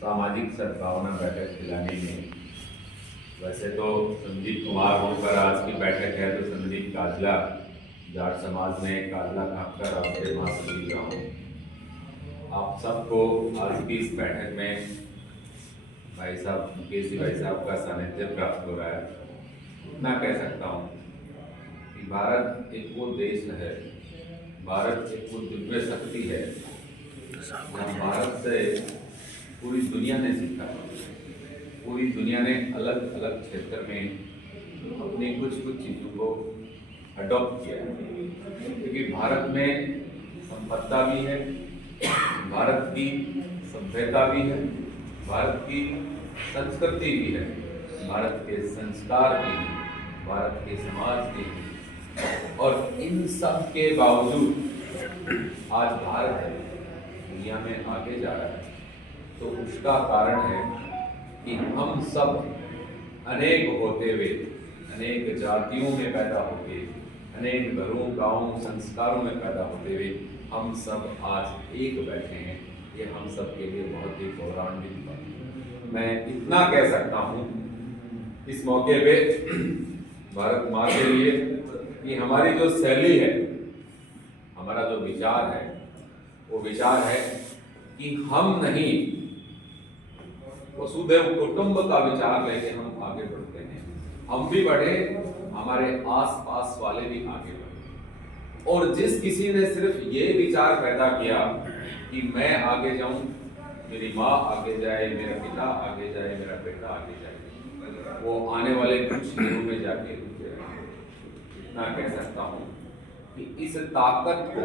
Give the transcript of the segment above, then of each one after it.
सामाजिक सद्भावना बैठक खिलाने में, वैसे तो संदीप कुमार होकर आज की बैठक है, तो संदीप काजला जाट समाज में काजला खाकर आपके महासचिव रहा हूँ। आप सबको आज की इस बैठक में भाई साहब मुकेश भाई साहब का सानिध्य प्राप्त हो रहा है। इतना कह सकता हूँ कि भारत एक वो देश है, भारत एक वो दिव्य शक्ति है जहाँ भारत से पूरी दुनिया ने सीखा। पूरी दुनिया ने अलग अलग क्षेत्र में अपनी कुछ चीज़ों को अडॉप्ट किया है, क्योंकि भारत में संपदा भी है, भारत की सभ्यता भी है, भारत की संस्कृति भी है, भारत के संस्कार भी हैं, भारत के समाज भी हैं। और इन सब के बावजूद आज भारत दुनिया में आगे जा रहा है। तो उसका कारण है कि हम सब अनेक होते हुए, अनेक जातियों में पैदा होते, अनेक घरों गांवों संस्कारों में पैदा होते हुए हम सब आज एक बैठे हैं। ये हम सब के लिए बहुत ही गौरवान्वित बात है। मैं इतना कह सकता हूँ इस मौके पे भारत माँ के लिए कि हमारी जो शैली है, हमारा जो विचार है, वो विचार है कि हम नहीं, वसुधैव कुटुंब का विचार लेके हम आगे बढ़ते हैं। हम भी बढ़े, हमारे आसपास वाले भी आगे बढ़े। और जिस किसी ने सिर्फ ये विचार पैदा किया कि मैं आगे जाऊं, मेरी माँ आगे जाए, मेरा पिता आगे जाए, मेरा बेटा आगे जाए, वो आने वाले कुछ दिनों में जाके रुक जाए। इतना कह सकता हूँ कि इस ताकत को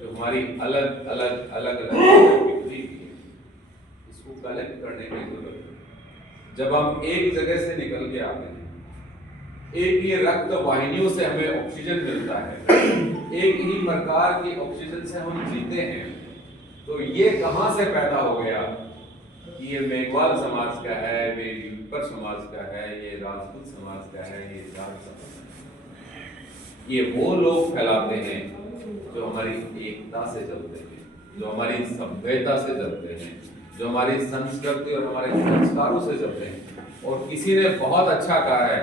जो हमारी अलग अलग बिखरी है, इसको कलेक्ट करने की जरूरत है। जब हम एक जगह से निकल के आते हैं, एक ही रक्त वाहिनियों से हमें ऑक्सीजन मिलता है, एक ही प्रकार की ऑक्सीजन से हम जीते हैं, तो ये कहां से पैदा हो गया कि ये मेघवाल समाज का है, ये यूपर समाज का है, ये राजपूत समाज का है, ये जाट समाज का है। ये वो लोग फैलाते हैं जो हमारी एकता से चलते हैं, जो हमारी सभ्यता से चलते हैं, जो हमारी संस्कृति और हमारे संस्कारों से चलते हैं। और किसी ने बहुत अच्छा कहा है,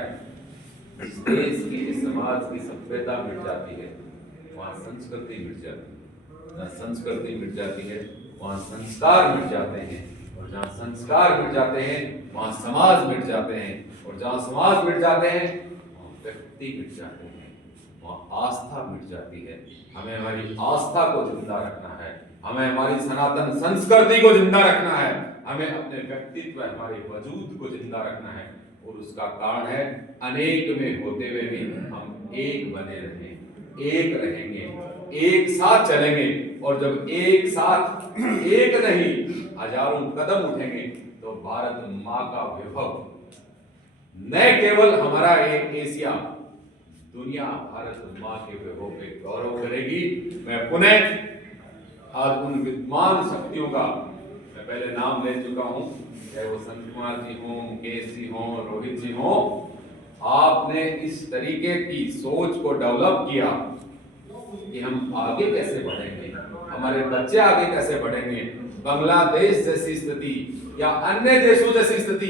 जिस देश की, जिस समाज की सभ्यता मिट जाती है, वहाँ संस्कृति मिट जाती है। जहाँ संस्कृति मिट जाती है, वहाँ संस्कार मिट जाते हैं, और जहाँ संस्कार मिट जाते हैं, वहाँ समाज मिट जाते हैं, और जहाँ समाज मिट जाते हैं, वहाँ व्यक्ति मिट जाते हैं, वहाँ आस्था मिट जाती है। हमें हमारी आस्था को जिंदा रखना है, हमें हमारी सनातन संस्कृति को जिंदा रखना है, हमें अपने व्यक्तित्व, हमारे वजूद को जिंदा रखना है। और उसका कारण है अनेक में होते हुए भी हम एक बने रहें, एक रहेंगे, एक साथ चलेंगे। और जब एक साथ एक नहीं हजारों कदम उठेंगे, तो भारत माँ का वैभव न केवल हमारा एक एशिया, दुनिया भारत माँ के वैभव पे गौरव करेगी। मैं पुनः आज उन विद्वान शक्तियों का मैं पहले नाम ले चुका हूं, चाहे वो संत कुमार जी हों, मुकेश जी हों, रोहित जी हों, आपने इस तरीके की सोच को डेवलप किया कि हम आगे कैसे बढ़ेंगे, हमारे बच्चे आगे कैसे बढ़ेंगे। बांग्लादेश जैसी स्थिति या अन्य देशों जैसी स्थिति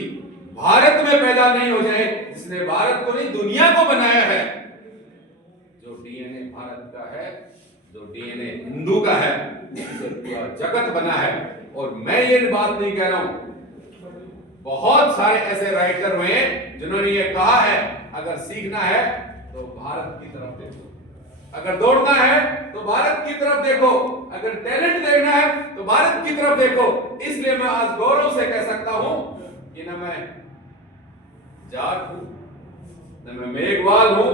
भारत में पैदा नहीं हो जाए, जिसने भारत को नहीं दुनिया को बनाया है। जो डीएनए भारत का है, जो डीएनए हिंदू का है, उससे पूरा जगत बना है। और मैं ये बात नहीं कह रहा हूं, बहुत सारे ऐसे राइटर हुए जिन्होंने ये कहा है, अगर सीखना है तो भारत की तरफ देखो, अगर दौड़ना है तो भारत की तरफ देखो, अगर टैलेंट देखना है तो भारत की तरफ देखो। इसलिए मैं आज गौरव से कह सकता हूं कि न मैं जाट हूं, न मैं मेघवाल हूं,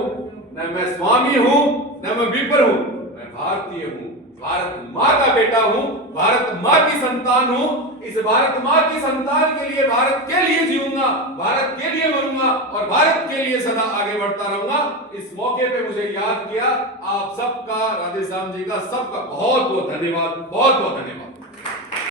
न मैं स्वामी हूं, न मैं विपर हूं, मैं भारतीय हूं, भारत माँ का बेटा हूं, भारत माँ की संतान हूं। इस भारत माँ की संतान के लिए, भारत के लिए जीऊंगा, भारत के लिए मरूंगा और भारत के लिए सदा आगे बढ़ता रहूंगा। इस मौके पे मुझे याद किया आप सबका, राधेश्याम जी का सबका बहुत बहुत धन्यवाद, बहुत बहुत धन्यवाद।